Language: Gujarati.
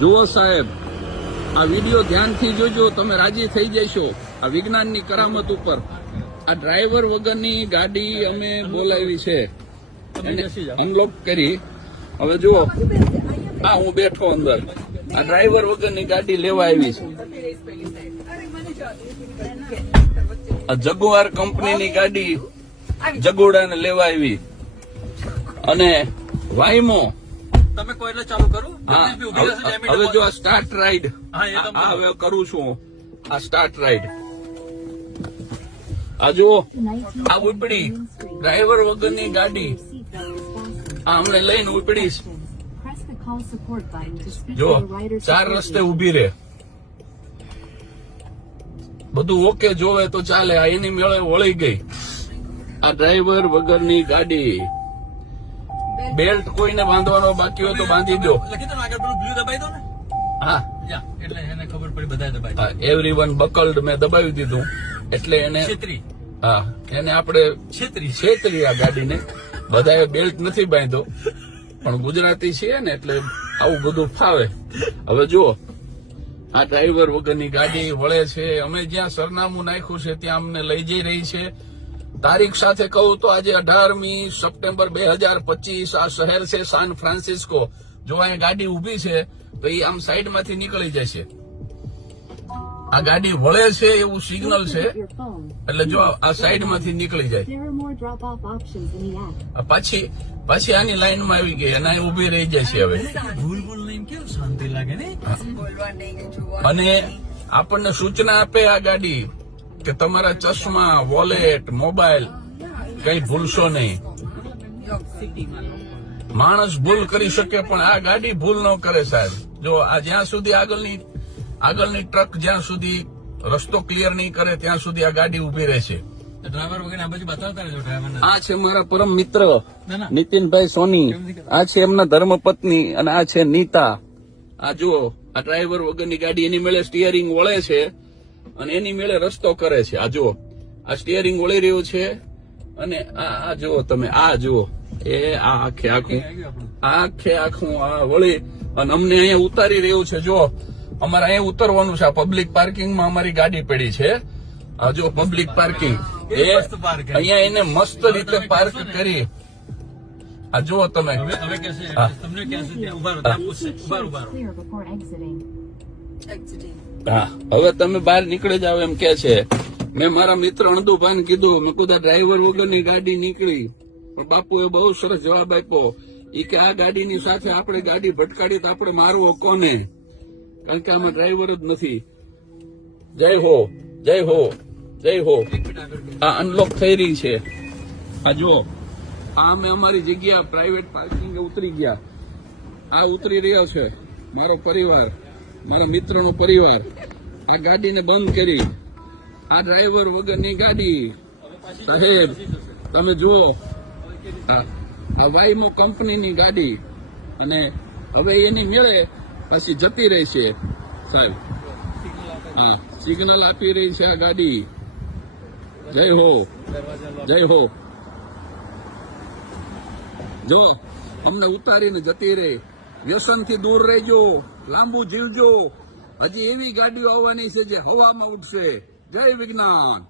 જુઓ સાહેબ, આ વિડીયો ધ્યાનથી જોજો, તમે રાજી થઈ જશો આ વિજ્ઞાનની કરામત ઉપર. આ ડ્રાઈવર વગરની ગાડી અમે બોલાવી છે, અનલોક કરી. હવે જુઓ, આ હું બેઠો અંદર, આ ડ્રાઈવર વગરની ગાડી લેવા આવી છે. આ જગુઆર કંપનીની ગાડી જગોડાને લેવા આવી. અને વાયમો તમે કોઈ એટલે ચાલુ કરું. હવે જો આ સ્ટાર્ટ રાઈડ હવે કરું છું. આ સ્ટાર્ટ રાઈડ આ જુઓ, આ ઉપડી ડ્રાઈવર વગરની ગાડી આ અમને લઈને ઉપડીશ. જો 4 રસ્તે ઉભી રે, બધું ઓકે જોવે તો ચાલે. આ એની મેળે વળી ગઈ આ ડ્રાઈવર વગરની ગાડી. બેલ્ટ કોઈને બાંધવાનો બાકી હોય તો બાંધી દો. હા, એટલે એને ખબર પડી બધા દબાઈ. એવરીવન બકલ્ડ મેં દબાવી દીધું એટલે એને હા એને આપણે છેતરી આ ગાડીને. બધાએ બેલ્ટ નથી બાંધ્યો પણ ગુજરાતી છીએ ને એટલે આવું બધું ફાવે. હવે જુઓ, આ ડ્રાઈવર વગરની ગાડી વળે છે. અમે જ્યાં સરનામું નાખ્યું છે ત્યાં અમને લઈ જઈ રહી છે. તારીખ સાથે કહું તો આજે 18મી સપ્ટેમ્બર 2025 આ શહેર છે સાન ફ્રાન્સિસ્કો. જો અહીંયા ગાડી ઉભી છે તો એ આમ સાઈડમાંથી નીકળી જશે. આ ગાડી વળે છે એવું સિગ્નલ છે એટલે જો આ સાઈડમાંથી નીકળી જાય. પાછી આની લાઈનમાં આવી ગઈ અને ઉભી રહી જશે. હવે શાંતિ લાગે ને. અને આપણને સૂચના આપે આ ગાડી કે તમારા ચશ્મા, વોલેટ, મોબાઈલ કઈ ભૂલશો નહીં. માણસ ભૂલ કરી શકે પણ આ ગાડી ભૂલ ન કરે સાહેબ. જો આ જ્યાં સુધી આગળની ટ્રક જ્યાં સુધી રસ્તો ક્લિયર નહીં કરે ત્યાં સુધી આ ગાડી ઉભી રહેશે. ડ્રાઈવર વગર આ બાજુ બતાવતા રહેજો ડ્રાઈવર. આ છે મારા પરમ મિત્ર નીતિનભાઈ સોની, આ છે એમના ધર્મપત્ની અને આ છે નીતા. આ જુઓ, આ ડ્રાઈવર વગરની ગાડી એની મેળે સ્ટીયરિંગ વળે છે અને એની મેળે રસ્તો કરે છે. આ જુઓ, આ સ્ટીયરિંગ વળી રહ્યું છે અને આ જુઓ તમે, આ જુઓ એ આ આખે આખું આ વળી અને અમને અહીંયા ઉતારી રહ્યું છે. જો અમારે અહીંયા ઉતરવાનું છે. આ પબ્લિક પાર્કિંગમાં અમારી ગાડી પડી છે. આ જો પબ્લિક પાર્કિંગ અહીંયા એને મસ્ત રીતે પાર્ક કરી. આ જુઓ તમે. હા, હવે તમે બહાર નીકળી જાવ એમ કે છે. મેં મારા મિત્ર અણદુભાઈને કીધું, મેં કીધું ડ્રાઈવર વગરની ગાડી નીકળી પણ બાપુએ બહુ સરસ જવાબ આપ્યો. એ કે આ ગાડીની સાથે આપણે ગાડી ભટકાડી તો આપણે મારવો કોને, કારણ કે આમાં ડ્રાઈવર જ નથી. જય હો, જય હો, જય હો. આ અનલોક થઈ રહી છે. આ જુઓ, આ અમે અમારી જગ્યા પ્રાઇવેટ પાર્કિંગ ઉતરી ગયા. આ ઉતરી રહ્યો છે મારો પરિવાર, મારા મિત્રનો પરિવાર. આ ગાડીને બંધ કરી. આ ડ્રાઈવર વગરની ગાડી સાહેબ તમે જુઓ, આ વાયમો કંપનીની ગાડી અને હવે એની મેળે પછી જતી રહી છે સાહેબ. હા, સિગ્નલ આપી રહી છે આ ગાડી. જય હો, જય હો. જો અમને ઉતારીને જતી રહી. વ્યસનથી દૂર રહેજો, લાંબુ જીવજો. હજી એવી ગાડીઓ આવવાની છે જે હવામાં ઉડશે. જય વિજ્ઞાન.